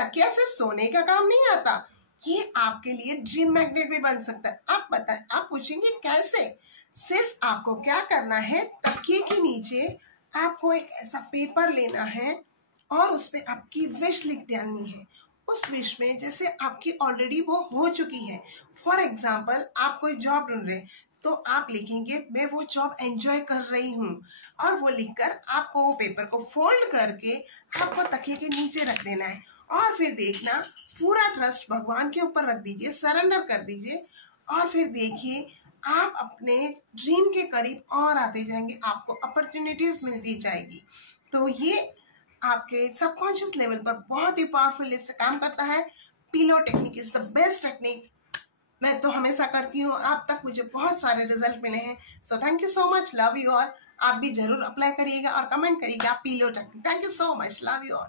तकिया सिर्फ सोने का काम नहीं आता, ये आपके लिए ड्रीम मैग्नेट भी बन सकता है। आप बताएं, आप पूछेंगे कैसे? सिर्फ आपको क्या करना है, तकिए के नीचे आपको एक ऐसा पेपर लेना है और उस पे आपकी विश लिख डालनी है। उस विश में जैसे आपकी ऑलरेडी वो हो चुकी है, फॉर एग्जाम्पल आप कोई जॉब ढूंढ रहे हैं तो आप लिखेंगे मैं वो जॉब एंजॉय कर रही हूँ, और वो लिखकर आपको वो पेपर को फोल्ड करके आपको तकिए के नीचे रख देना है। और फिर देखना, पूरा ट्रस्ट भगवान के ऊपर रख दीजिए, सरेंडर कर दीजिए, और फिर देखिए आप अपने ड्रीम के करीब और आते जाएंगे, आपको अपॉर्चुनिटीज मिलती जाएगी। तो ये आपके सबकॉन्शियस लेवल पर बहुत ही पावरफुल इससे काम करता है। Pillow technique is the best technique. मैं तो हमेशा करती हूँ, अब तक मुझे बहुत सारे रिजल्ट मिले हैं। So thank you so much, love you all. आप भी जरूर अप्लाई करिएगा और कमेंट करिएगा pillow technique. Thank you so much, love you all.